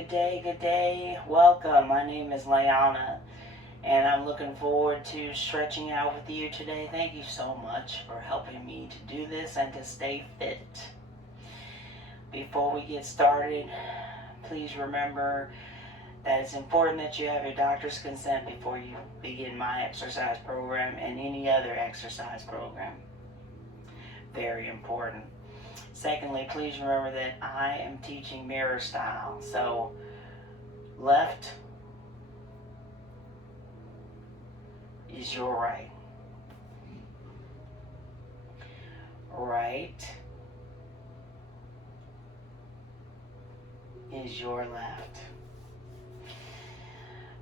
good day, good day. Welcome. My name is Layana, and I'm looking forward to stretching out with you today. Thank you so much for helping me to do this and to stay fit. Before we get started, please remember that it's important that you have your doctor's consent before you begin my exercise program and any other exercise program. Very important. Secondly, please remember that I am teaching mirror style. So, left is your right. Right is your left.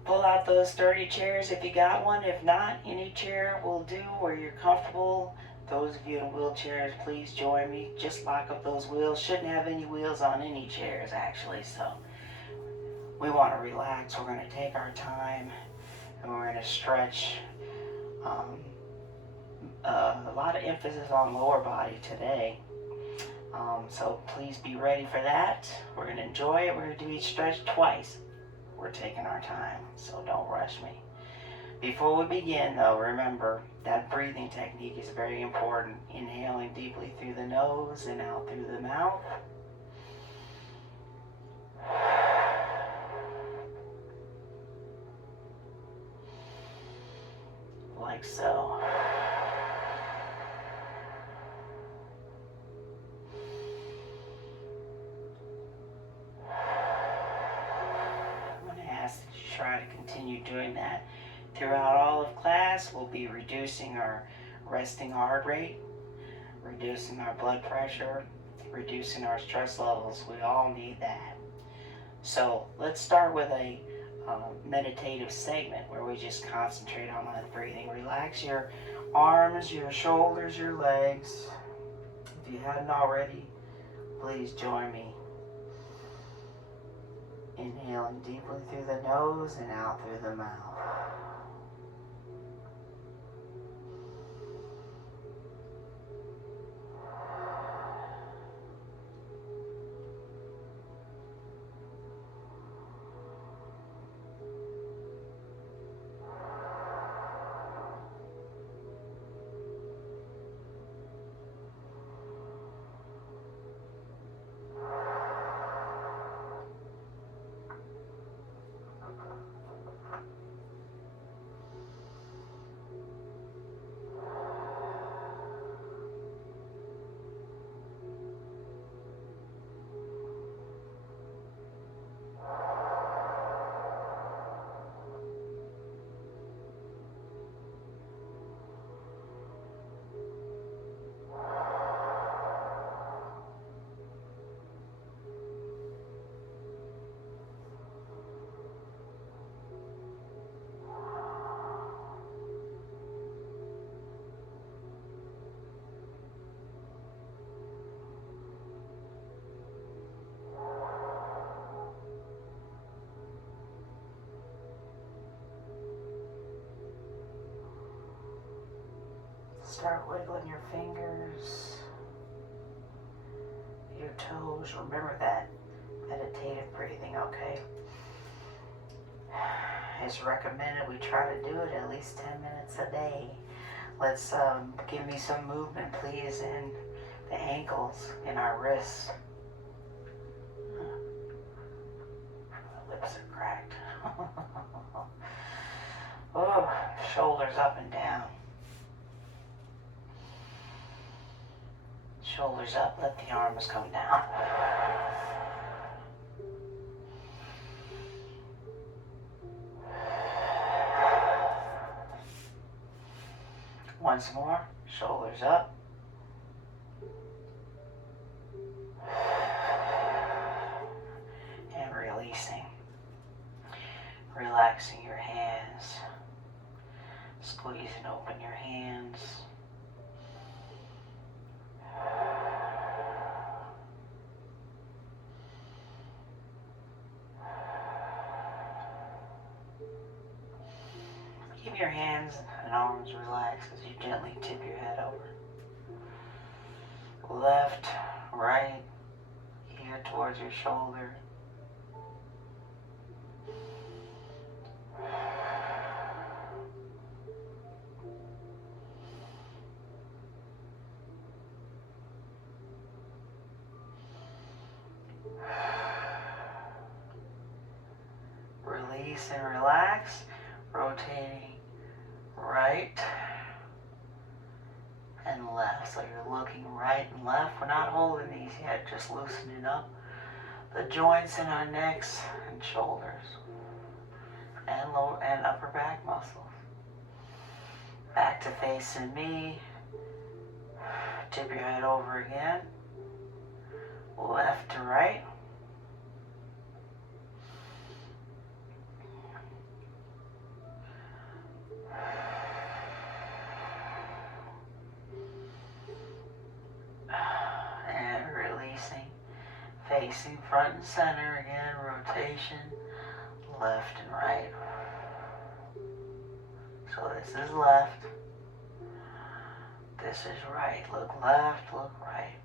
Pull out those sturdy chairs if you got one. If not, any chair will do where you're comfortable. Those of you in wheelchairs, please join me. Just lock up those wheels. Shouldn't have any wheels on any chairs, actually. So we want to relax. We're going to take our time and we're going to stretch. A lot of emphasis on lower body today. So please be ready for that. We're going to enjoy it. We're going to do each stretch twice. We're taking our time, so don't rush me. Before we begin, though, remember that breathing technique is very important. Inhaling deeply through the nose and out through the mouth. Like so. I'm going to ask that you try to continue doing that. Throughout all of class, we'll be reducing our resting heart rate, reducing our blood pressure, reducing our stress levels. We all need that. So let's start with a meditative segment where we just concentrate on the breathing. Relax your arms, your shoulders, your legs. If you hadn't already, please join me. Inhaling deeply through the nose and out through the mouth. Start wiggling your fingers, your toes. Remember that meditative breathing, okay? It's recommended we try to do it at least 10 minutes a day. Let's give me some movement, please, in the ankles, in our wrists. My lips are cracked. Oh, shoulders up and down. Shoulders up, let the arms come down. Once more, shoulders up. And releasing. Relaxing your hands. Squeezing open your hands. Keep your hands and arms relaxed as you gently tip your head over. Left, right, here towards your shoulder. release and relax, rotating right and left. So you're looking right and left. We're not holding these yet, just loosening up the joints in our necks and shoulders and lower and upper back muscles. Back to facing me. Tip your head over again. Left to right. And releasing. Facing front and center again. Rotation. Left and right. So this is left. This is right. Look left, look right.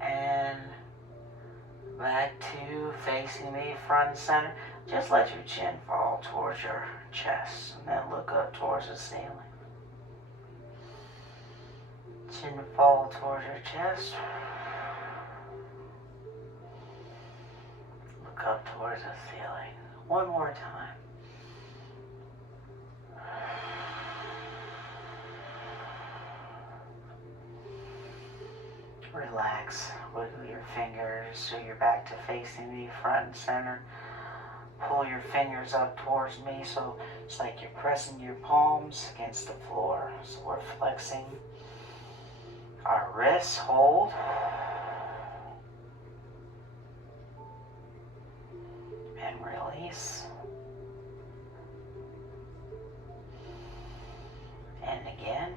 And back to facing me, front and center. Just let your chin fall towards your chest and then look up towards the ceiling. Chin fall towards your chest. Look up towards the ceiling. One more time. Relax. Wiggle your fingers so you're back to facing me, front and center. Pull your fingers up towards me so it's like you're pressing your palms against the floor. So we're flexing our wrists. Hold. And release. And again.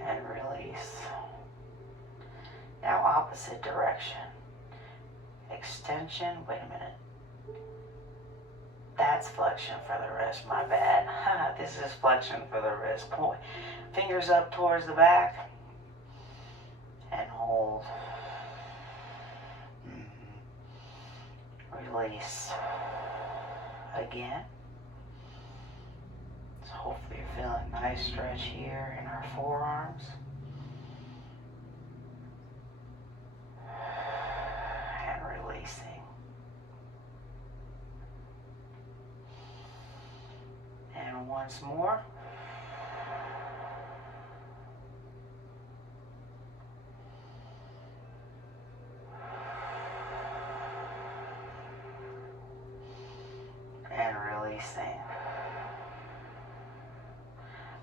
And release. Now opposite direction. Extension. Wait a minute. That's flexion for the wrist. My bad. This is flexion for the wrist. Point. Fingers up towards the back. And hold. Release. Again. So hopefully you're feeling a nice stretch here in our forearms. And releasing. And once more. And releasing.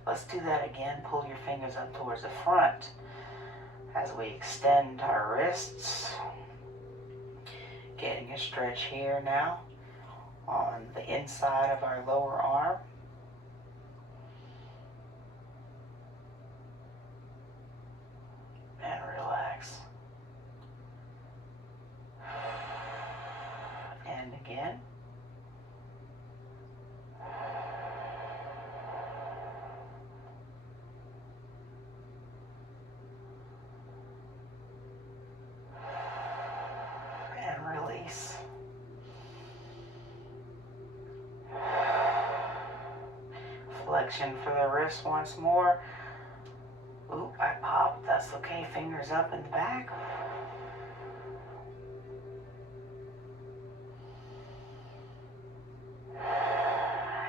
Let's do that again. Pull your fingers up towards the front as we extend our wrists. Getting a stretch here now on the inside of our lower arm. And relax. And again. Flexion for the wrist once more. Oop, I popped. That's okay. Fingers up in the back.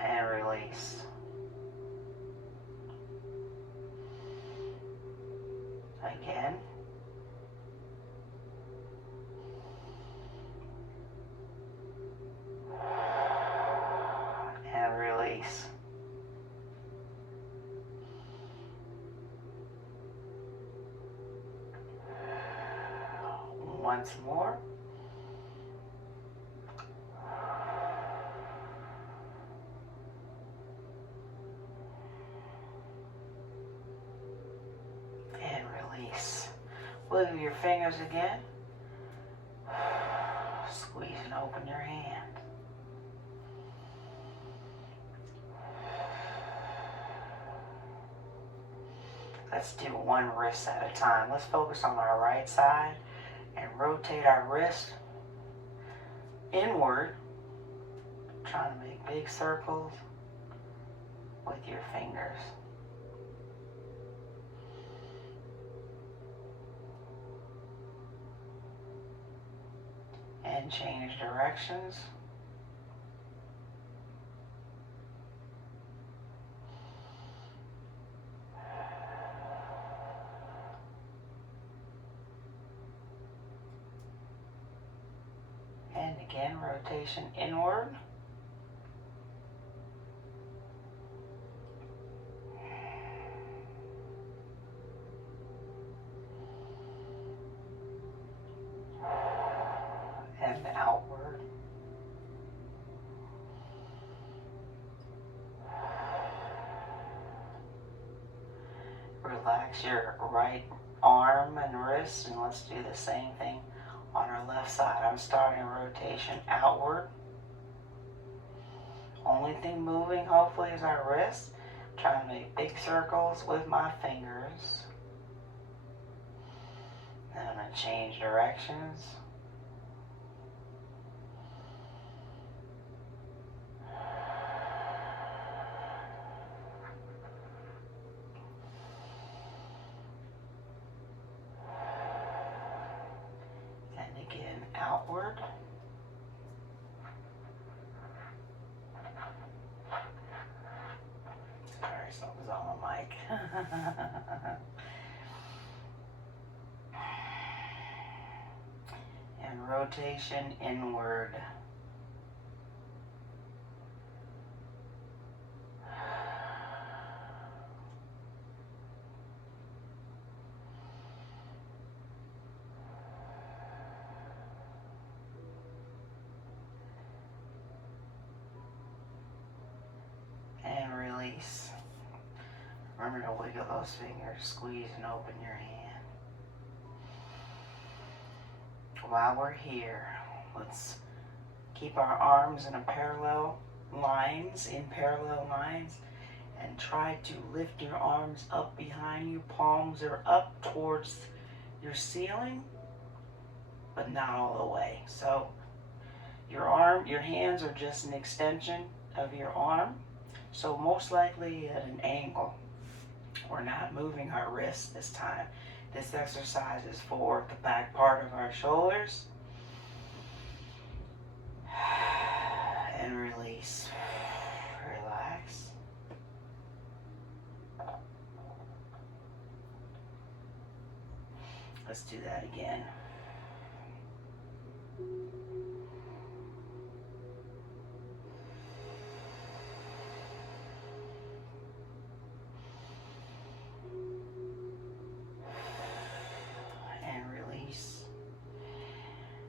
And release. Again. And release. Once more. And release. Wiggle your fingers again. Squeeze and open your hand. Let's do one wrist at a time. Let's focus on our right side and rotate our wrist inward, trying to make big circles with your fingers. Again, change directions. And again, rotation inward. And outward. Relax your right arm and wrist, and let's do the same thing on our left side. I'm starting rotation outward. Only thing moving hopefully is our wrist. I'm trying to make big circles with my fingers. Then I'm going to change directions. And again, outward. Sorry, something's on the mic. And rotation inward. And release. Remember to wiggle those fingers, squeeze and open your hand. While we're here, let's keep our arms in parallel lines, and try to lift your arms up behind you. Palms are up towards your ceiling, but not all the way. So your hands are just an extension of your arm, so most likely at an angle. We're not moving our wrists this time. This exercise is for the back part of our shoulders. And release. Relax. Let's do that again.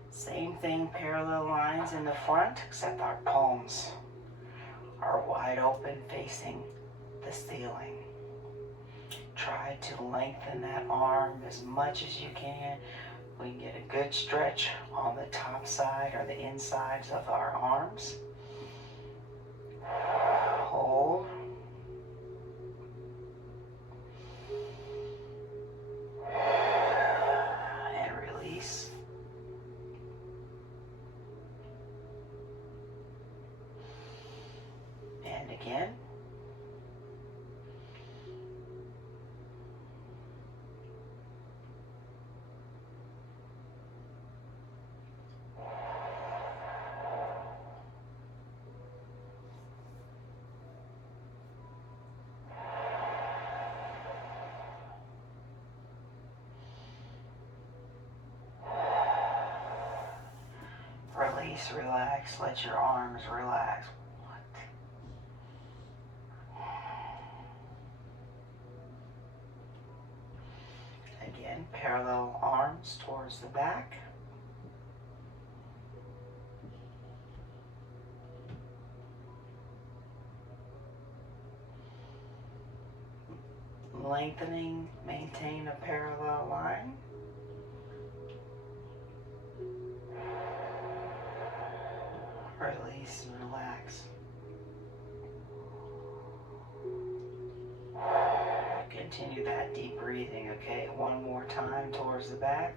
Same thing, parallel lines in the front, except our palms are wide open facing the ceiling. Try to lengthen that arm as much as you can. We can get a good stretch on the top side or the insides of our arms. Hold. And release. And again. Release, relax, let your arms relax. Again, parallel arms towards the back. Lengthening, maintain a parallel line. Release and relax. Continue that deep breathing, okay? One more time towards the back.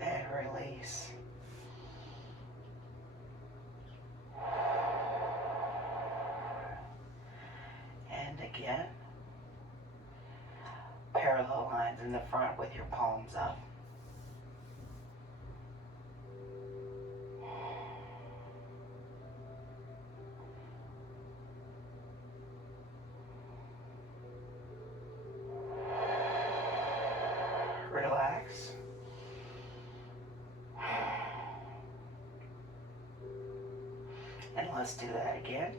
And release. again. Parallel lines in the front with your palms up. Relax. And let's do that again.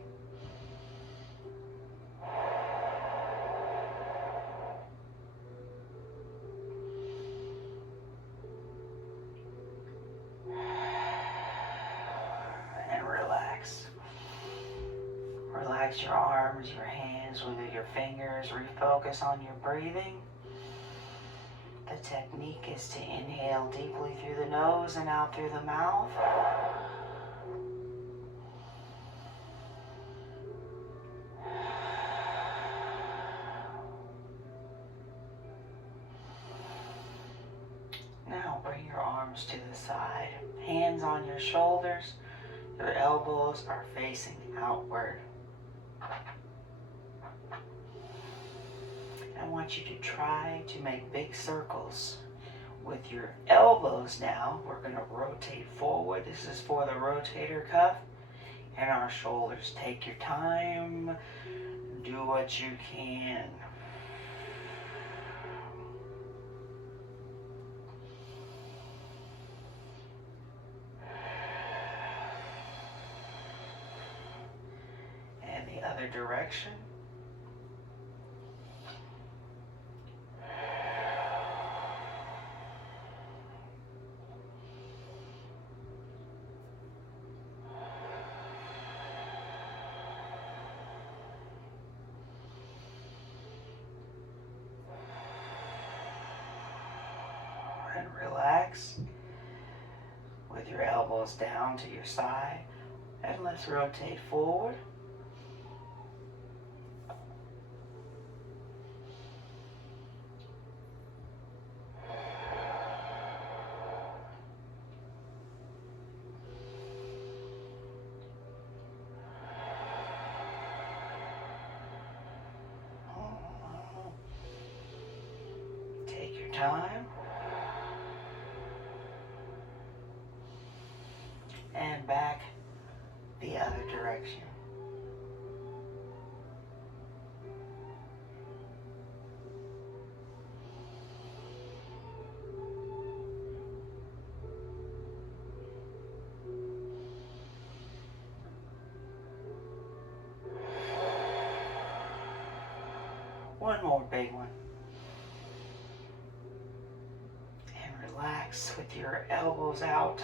And relax. Relax your arms, your hands, wiggle your fingers, refocus on your breathing. The technique is to inhale deeply through the nose and out through the mouth. Now bring your arms to the side, hands on your shoulders, your elbows are facing outward. I want you to try to make big circles with your elbows now. We're going to rotate forward. This is for the rotator cuff and our shoulders. Take your time. Do what you can. And the other direction. And relax with your elbows down to your side, and let's rotate forward. Take your time. And back the other direction. One more big one. And relax with your elbows out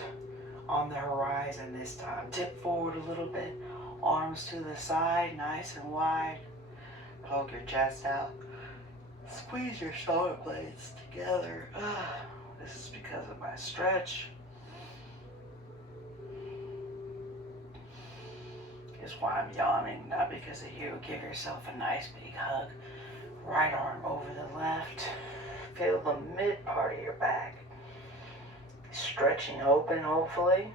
on the horizon this time. Tip forward a little bit, arms to the side, nice and wide. Poke your chest out. Squeeze your shoulder blades together. This is because of my stretch. Is why I'm yawning, not because of you. Give yourself a nice big hug. Right arm over the left. Feel the mid part of your back stretching open, hopefully.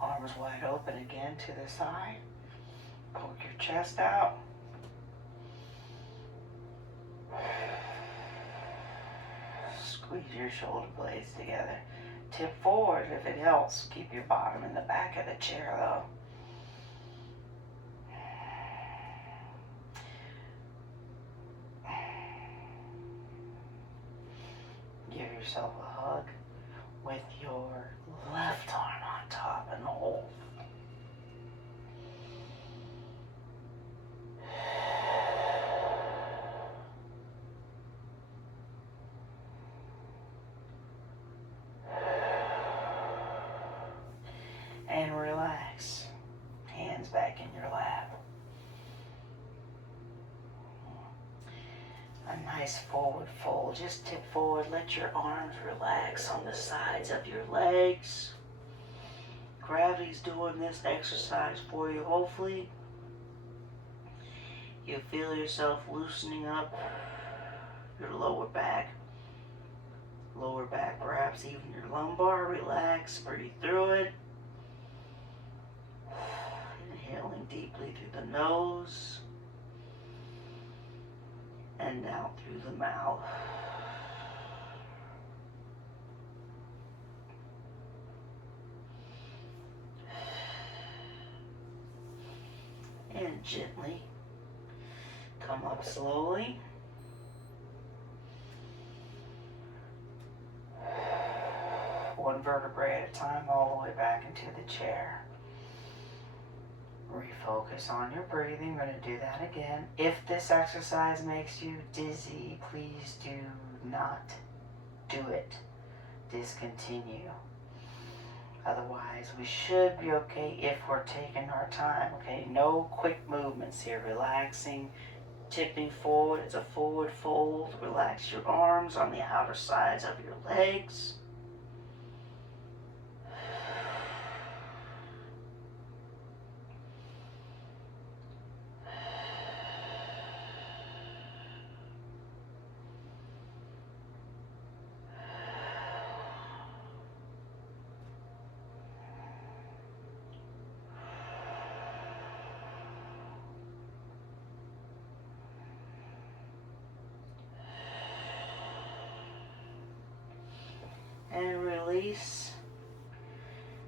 Arms wide open again to the side. Poke your chest out. Squeeze your shoulder blades together. Tip forward if it helps. Keep your bottom in the back of the chair though. Give yourself a hug with your left arm on top and hold. And relax. Hands back in your lap. A nice forward fold. Just tip forward. Let your arms relax on the sides of your legs. Gravity's doing this exercise for you. Hopefully, You feel yourself loosening up your lower back, perhaps even your lumbar. Relax, breathe through it. Inhaling deeply through the nose and out through the mouth. And gently come up slowly. One vertebrae at a time, all the way back into the chair. Refocus on your breathing. We're going to do that again. If this exercise makes you dizzy, please do not do it. Discontinue. Otherwise, we should be okay if we're taking our time. Okay, no quick movements here. Relaxing, tipping forward. It's a forward fold. Relax your arms on the outer sides of your legs. And release.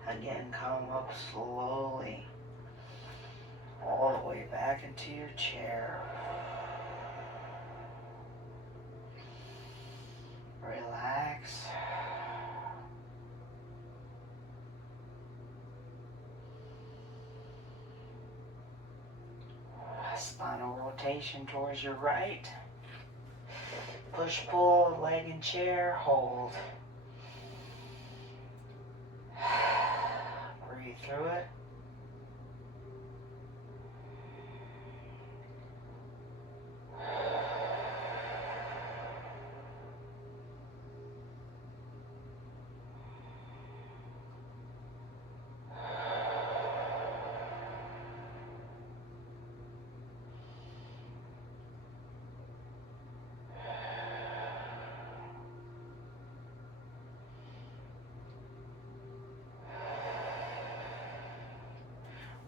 Again, come up slowly, all the way back into your chair. Relax. Spinal rotation towards your right. Push, pull, leg and chair, hold. Breathe through it.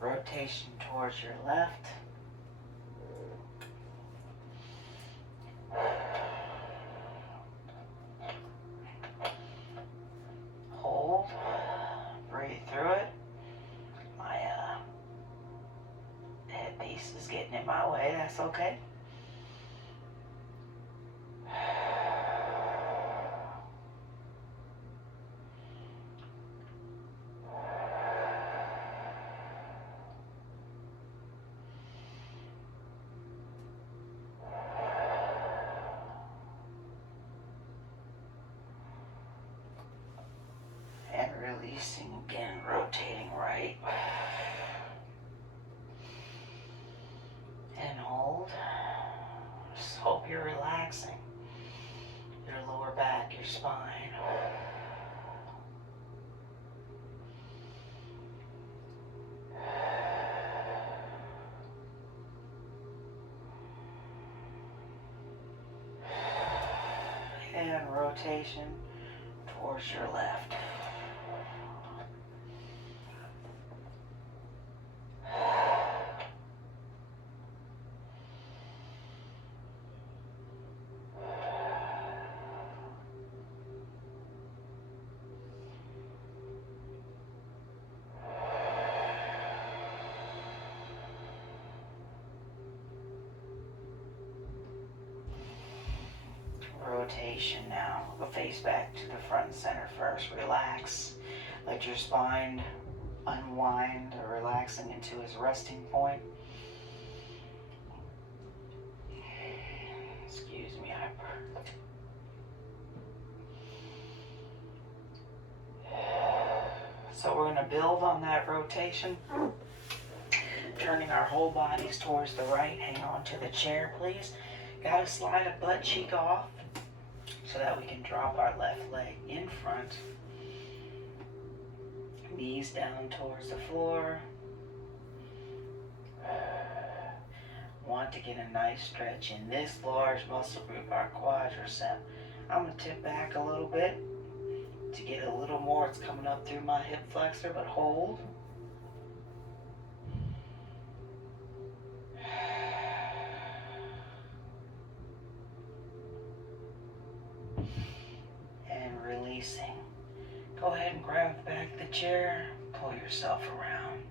Rotation towards your left. Hold. Breathe through it. My headpiece is getting in my way. That's okay. And releasing again, rotating right. And hold. Just hope you're relaxing your lower back, your spine. And rotation towards your left. Rotation now. We'll face back to the front and center first. Relax. Let your spine unwind, relaxing into its resting point. Excuse me, So we're going to build on that rotation, turning our whole bodies towards the right. Hang on to the chair, please. Got to slide a butt cheek off so that we can drop our left leg in front. Knees down towards the floor. want to get a nice stretch in this large muscle group, our quadricep. I'm going to tip back a little bit to get a little more. It's coming up through my hip flexor, but hold. And releasing. Go ahead and grab the back of the chair, pull yourself around.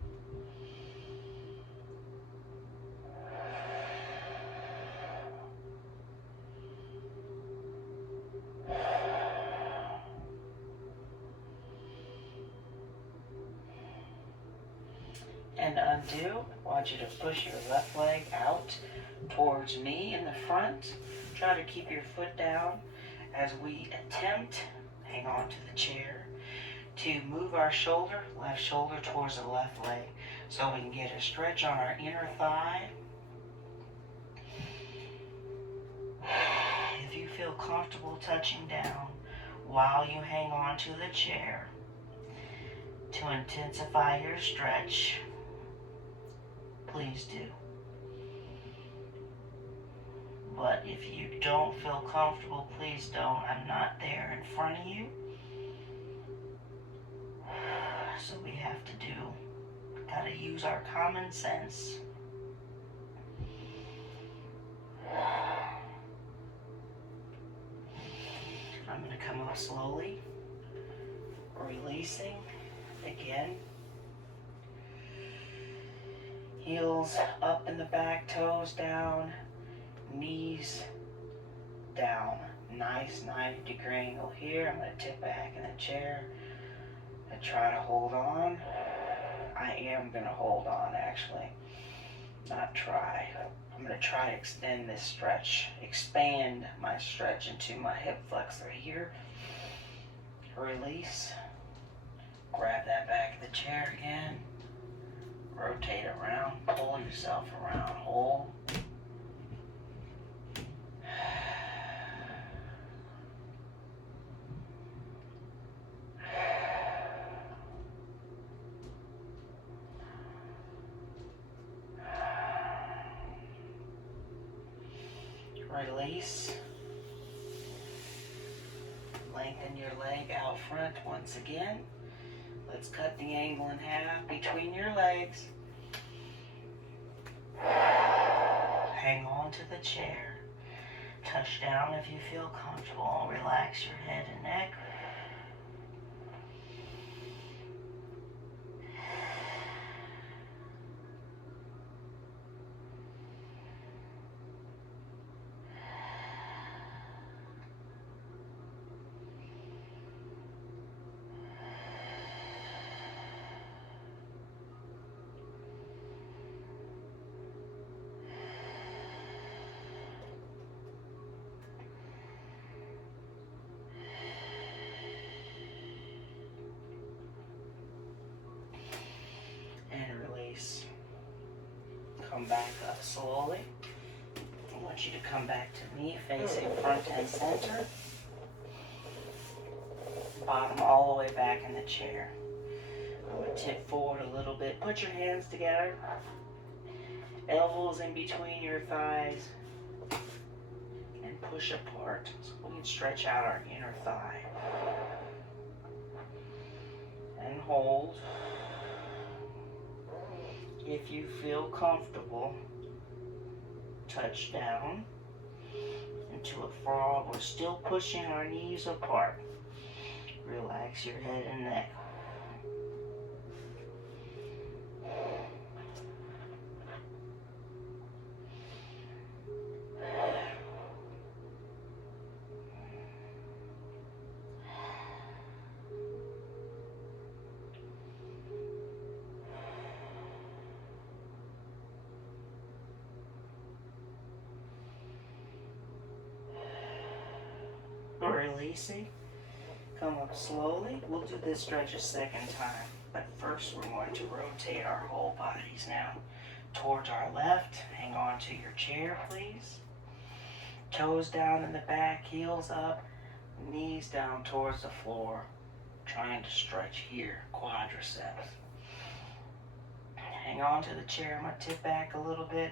And undo. I want you to push your left leg out towards me in the front. Try to keep your foot down as we attempt, hang on to the chair, to move our shoulder, left shoulder towards the left leg, so we can get a stretch on our inner thigh. If you feel comfortable touching down while you hang on to the chair to intensify your stretch, please do. But if you don't feel comfortable, please don't. I'm not there in front of you. So we have to gotta use our common sense. I'm gonna come up slowly, releasing again. Heels up in the back, toes down, knees down. Nice 90-degree angle here. I'm going to tip back in the chair and try to hold on. I am going to hold on, actually. Not try. I'm going to try to extend this stretch, expand my stretch into my hip flexor here. Release. Grab that back of the chair again. Rotate around, pull yourself around, hold. Release. Lengthen your leg out front once again. Let's cut the angle in half between your legs. Hang on to the chair. Touch down if you feel comfortable. Relax your head and neck. Come back up slowly. I want you to come back to me, facing front and center. Bottom all the way back in the chair. I'm going to tip forward a little bit. Put your hands together. Elbows in between your thighs. And push apart so we can stretch out our inner thigh. And hold. If you feel comfortable, touch down into a frog. We're still pushing our knees apart. Relax your head and neck. Releasing. Come up slowly. We'll do this stretch a second time, but first we're going to rotate our whole bodies now towards our left. Hang on to your chair, please. Toes down in the back, heels up, knees down towards the floor. Trying to stretch here, quadriceps. Hang on to the chair. I'm going to tip back a little bit.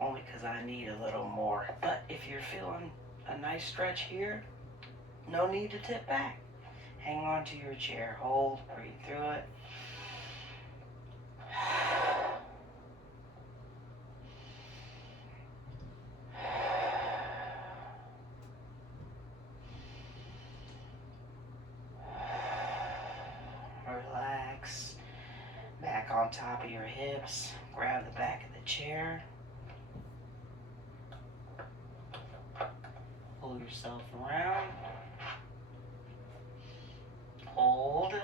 only because I need a little more. But if you're feeling a nice stretch here, no need to tip back. Hang on to your chair, hold, breathe through it. Relax. Back on top of your hips. Grab the back of the chair. Pull yourself around. Hold.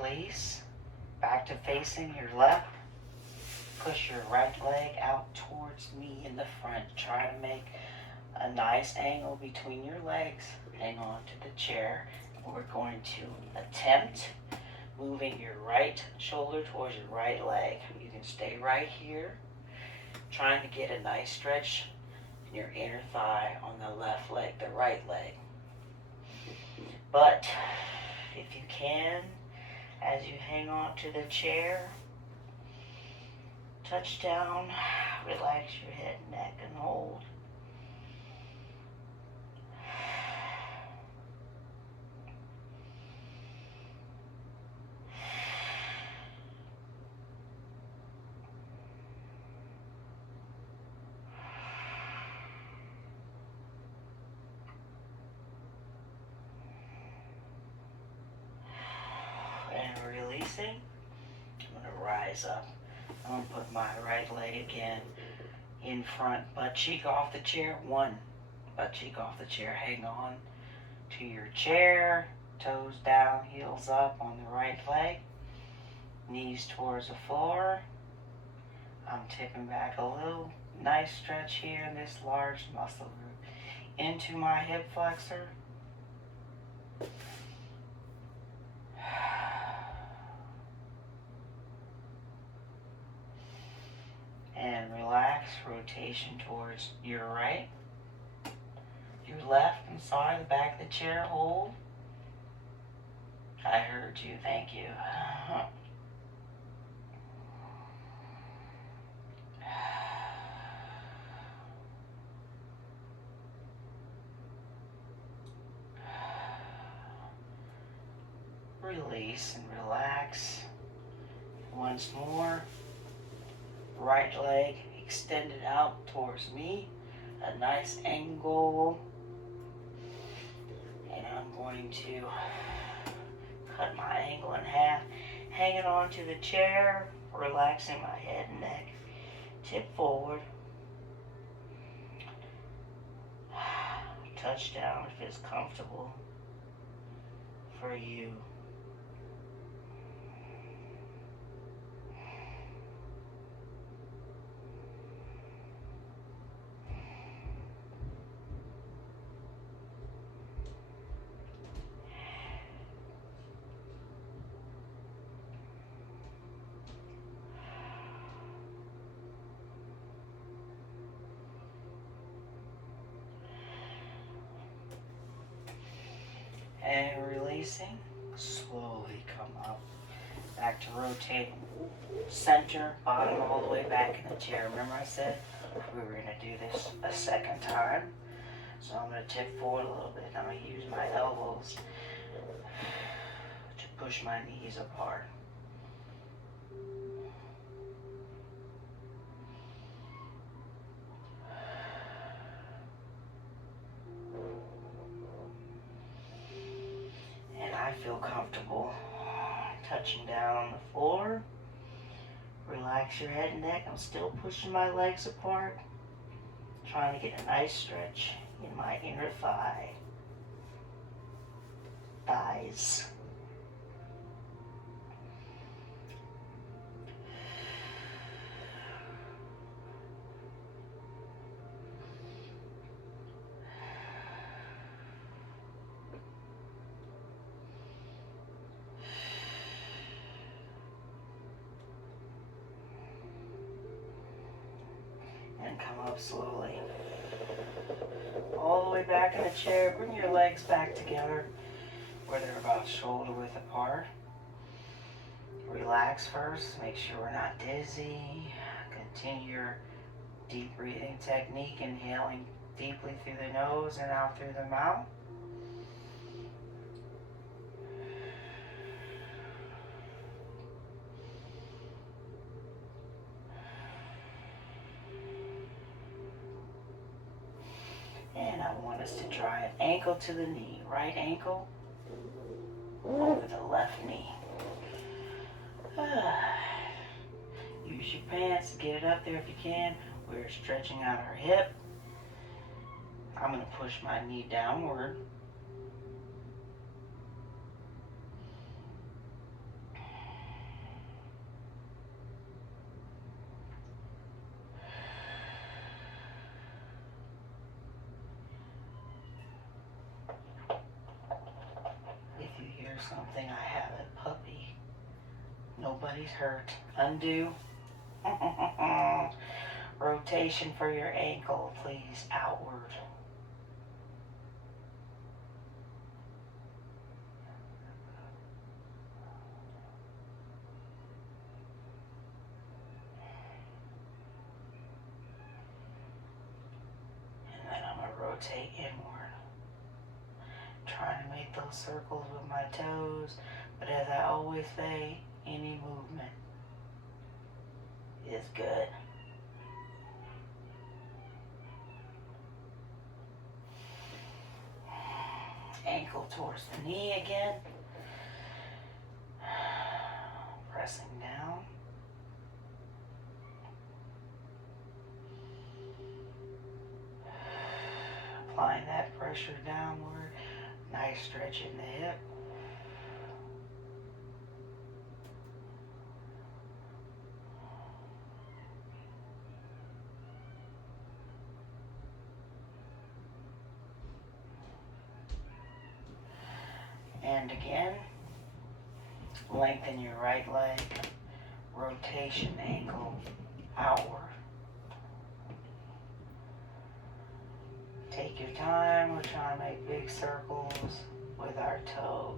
Release. Back to facing your left. Push your right leg out towards me in the front. Try to make a nice angle between your legs. Hang on to the chair. We're going to attempt moving your right shoulder towards your right leg. You can stay right here, trying to get a nice stretch in your inner thigh on the left leg, the right leg. But if you can, as you hang on to the chair, touch down, relax your head, neck, and hold. And releasing, I'm going to rise up. I'm going to put my right leg again in front, butt cheek off the chair. One, butt cheek off the chair. Hang on to your chair, toes down, heels up on the right leg, knees towards the floor. I'm tipping back a little. Nice stretch here in this large muscle group into my hip flexor. And relax, rotation towards your right, your left. I'm sorry, the back of the chair, hold. I heard you, thank you. Release and relax. Once more. Right leg extended out towards me, a nice angle. And I'm going to cut my angle in half, hanging on to the chair, relaxing my head and neck. Tip forward. Touch down if it's comfortable for you. And releasing, slowly come up, back to rotating, center, bottom all the way back in the chair. Remember I said we were going to do this a second time? So I'm going to tip forward a little bit. I'm going to use my elbows to push my knees apart. And I feel comfortable touching down on the floor. Relax your head and neck. I'm still pushing my legs apart, trying to get a nice stretch in my inner thighs. up slowly. All the way back in the chair. Bring your legs back together where they're about shoulder width apart. Relax first. Make sure we're not dizzy. Continue your deep breathing technique, inhaling deeply through the nose and out through the mouth. And I want us to drive ankle to the knee. Right ankle over the left knee. Use your pants to get it up there if you can. We're stretching out our hip. I'm going to push my knee downward. If you hear something, I have a puppy. Nobody's hurt. Undo. Rotation for your ankle, please, outward. And then I'm going to rotate inward. Trying to make those circles with my toes, but as I always say, any movement is good. Ankle towards the knee again. Pressing down. Applying that pressure downward. Nice stretch in the hip. And again, lengthen your right leg, rotation ankle outward. Take your time, we're trying to make big circles with our toes.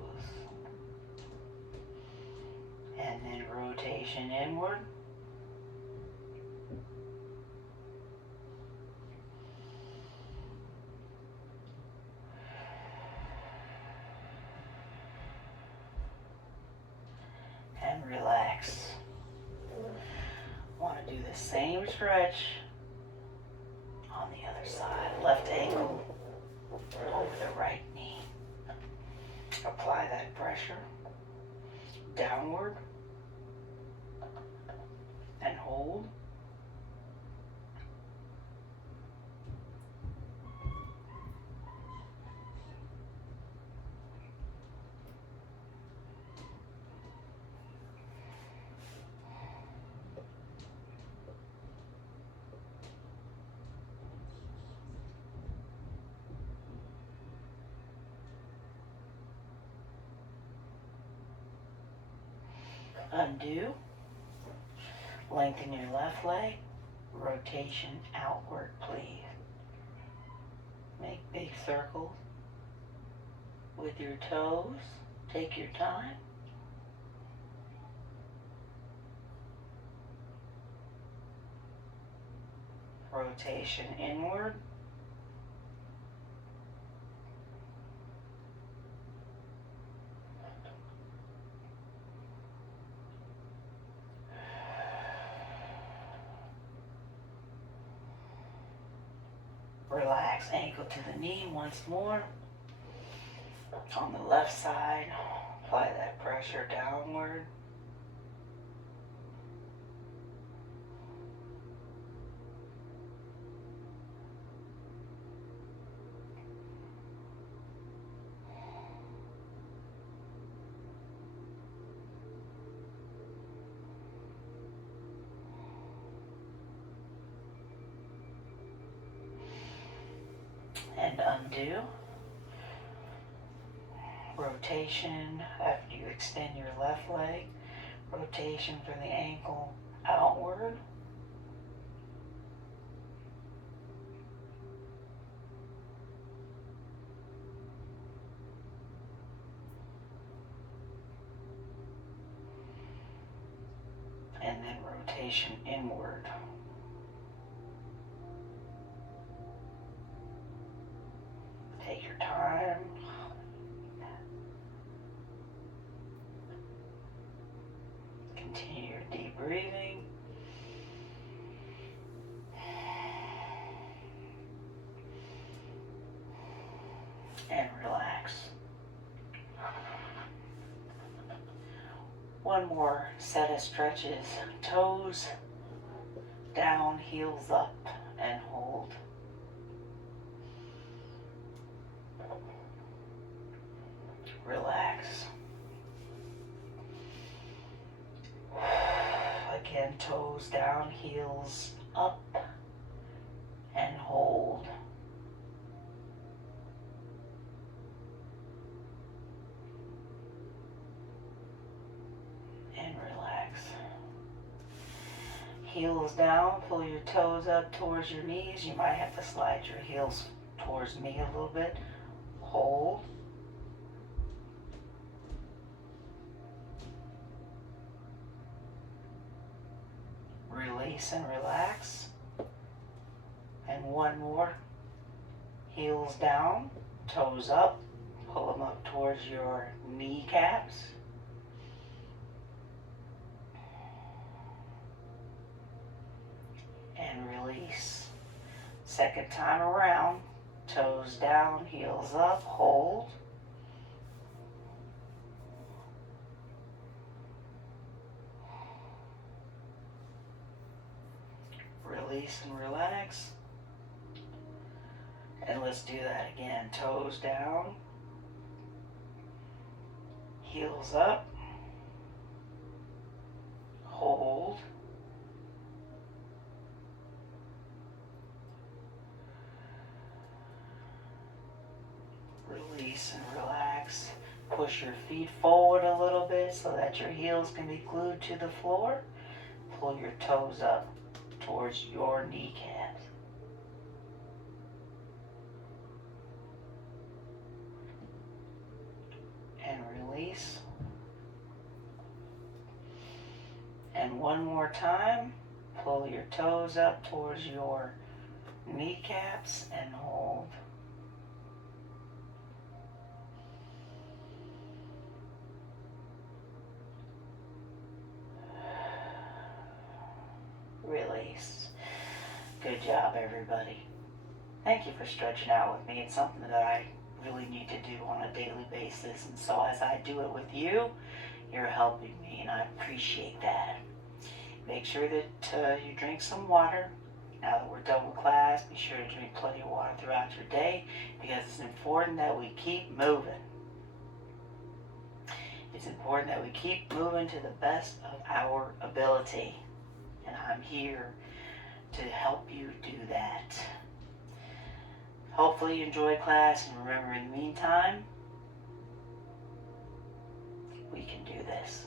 And then rotation inward. And relax. Want to do the same stretch on the other side. Left ankle over the right knee. Apply that pressure downward and hold. Undo. Lengthen your left leg. Rotation outward, please. Make big circles with your toes. Take your time. Rotation inward. Relax, ankle to the knee once more. On the left side, apply that pressure downward. And undo. Rotation after you extend your left leg. Rotation from the ankle outward. and then rotation inward. Take your time. Continue your deep breathing. And relax. One more set of stretches. Toes down, heels up, and hold. Relax. Again, toes down, heels up, and hold. And relax. Heels down, pull your toes up towards your knees. You might have to slide your heels towards me a little bit. Hold. Release and relax. And one more. Heels down, toes up. Pull them up towards your kneecaps. And release. Second time around, toes down, heels up, hold. Release and relax. And let's do that again. Toes down, heels up, hold. Release and relax. Push your feet forward a little bit so that your heels can be glued to the floor. Pull your toes up towards your kneecaps. And release. And one more time, pull your toes up towards your kneecaps and hold. Release. Good job, everybody. Thank you for stretching out with me. It's something that I really need to do on a daily basis. And so as I do it with you, you're helping me, and I appreciate that. Make sure that you drink some water. Now that we're done with class, be sure to drink plenty of water throughout your day, because it's important that we keep moving. It's important that we keep moving to the best of our ability. And I'm here to help you do that. Hopefully you enjoy class, and remember, in the meantime, we can do this.